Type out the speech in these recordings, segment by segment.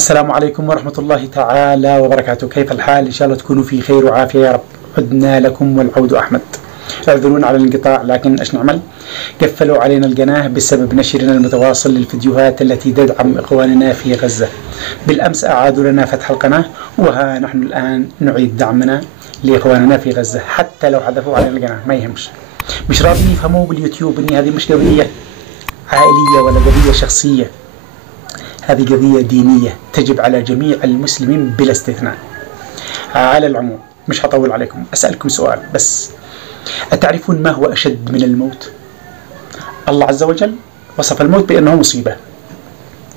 السلام عليكم ورحمة الله تعالى وبركاته. كيف الحال؟ إن شاء الله تكونوا في خير وعافية يا رب. عدنا لكم والعود أحمد. اعذرونا على الانقطاع، لكن إيش نعمل؟ قفلوا علينا القناة بسبب نشرنا المتواصل للفيديوهات التي تدعم إخواننا في غزة. بالأمس أعادوا لنا فتح القناة، وها نحن الآن نعيد دعمنا لإخواننا في غزة حتى لو حذفوا علينا القناة ما يهمش. مش راضين يفهموا باليوتيوب إن هذه مش قضية عائلية ولا قضية شخصية، هذه قضية دينية تجب على جميع المسلمين بلا استثناء. على العموم مش هطول عليكم، أسألكم سؤال بس. أتعرفون ما هو أشد من الموت؟ الله عز وجل وصف الموت بأنه مصيبة،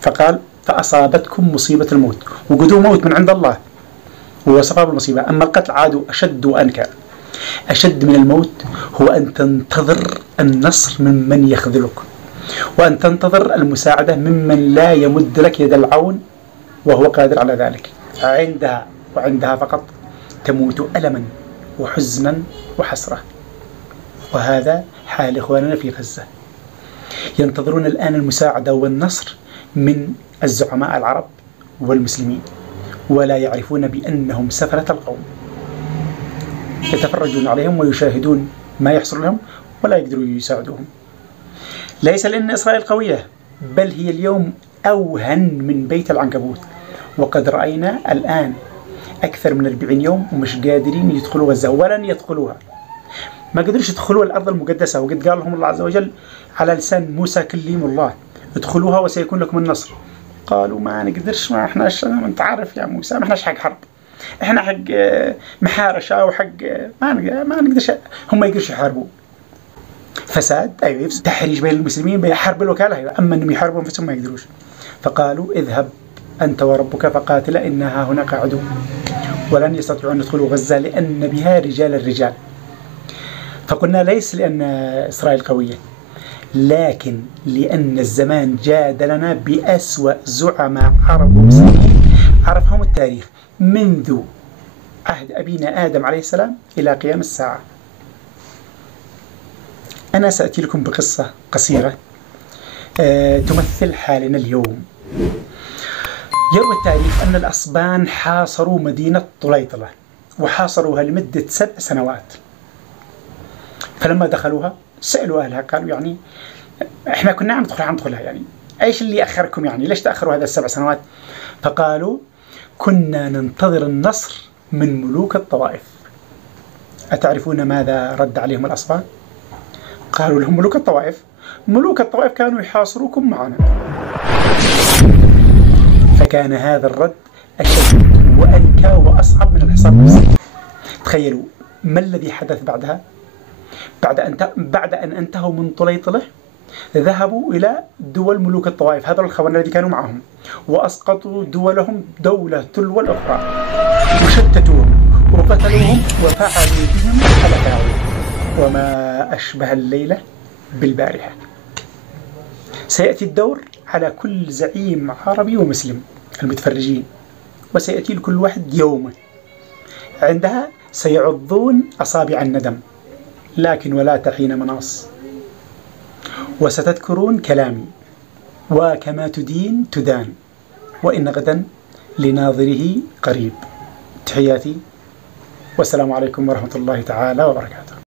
فقال فأصابتكم مصيبة الموت، وقدوا موت من عند الله ووصفها بالمصيبة. أما القتل عادوا أشد وأنكى. أشد من الموت هو أن تنتظر النصر ممن يخذلك، وأن تنتظر المساعدة ممن لا يمد لك يد العون وهو قادر على ذلك. عندها وعندها فقط تموت ألما وحزنا وحسرة. وهذا حال إخواننا في غزة، ينتظرون الآن المساعدة والنصر من الزعماء العرب والمسلمين، ولا يعرفون بأنهم سفلة القوم، يتفرجون عليهم ويشاهدون ما يحصل لهم ولا يقدروا يساعدوهم. ليس لأن إسرائيل قوية، بل هي اليوم أوهن من بيت العنكبوت. وقد رأينا الآن أكثر من 40 يوم ومش قادرين يدخلوا غزة ولن يدخلوها. ما قدروش يدخلوا الأرض المقدسة، وقد قال لهم الله عز وجل على لسان موسى كليم الله: ادخلوها وسيكون لكم النصر. قالوا ما نقدرش، ما احناش، انت عارف يا موسى ما احناش حق حرب، احنا حق محارشة وحق ما نقدرش. هم يقدرش يحاربوا. فساد، أيوة، تحريج بين المسلمين، بين حرب الوكالة، أيوة. أما أنهم يحاربوا أنفسهم ما يقدروش. فقالوا اذهب أنت وربك فقاتلا إنها هناك عدو، ولن يستطيعون أن يدخلوا غزة لأن بها رجال الرجال. فقلنا ليس لأن إسرائيل قوية، لكن لأن الزمان جادلنا بأسوأ زعماء عرب ومسلمين عرفهم التاريخ منذ عهد أبينا آدم عليه السلام إلى قيام الساعة. أنا سأتي لكم بقصة قصيرة تمثل حالنا اليوم. يروى التاريخ أن الأصبان حاصروا مدينة طليطلة، وحاصروها لمدة 7 سنوات. فلما دخلوها سألوا أهلها، قالوا يعني إحنا كنا عم ندخلها، يعني إيش اللي أخركم، يعني ليش تأخروا هذا 7 سنوات؟ فقالوا كنا ننتظر النصر من ملوك الطوائف. أتعرفون ماذا رد عليهم الأصبان؟ قالوا لهم ملوك الطوائف كانوا يحاصروكم معنا. فكان هذا الرد أشد وأنكى وأصعب من الحصار نفسه. تخيلوا ما الذي حدث بعدها. بعد أن انتهوا من طليطلة ذهبوا إلى دول ملوك الطوائف، هذول الخونة الذي كانوا معهم، وأسقطوا دولهم دولة تلو الأخرى، وشتتوهم وقتلوهم وفعلوا بهم الأفاعي. وما أشبه الليلة بالبارحة. سيأتي الدور على كل زعيم عربي ومسلم المتفرجين، وسيأتي لكل واحد يومه. عندها سيعضون أصابع الندم، لكن ولا تحين مناص، وستذكرون كلامي: وكما تدين تدان، وإن غدا لناظره قريب. تحياتي، والسلام عليكم ورحمة الله تعالى وبركاته.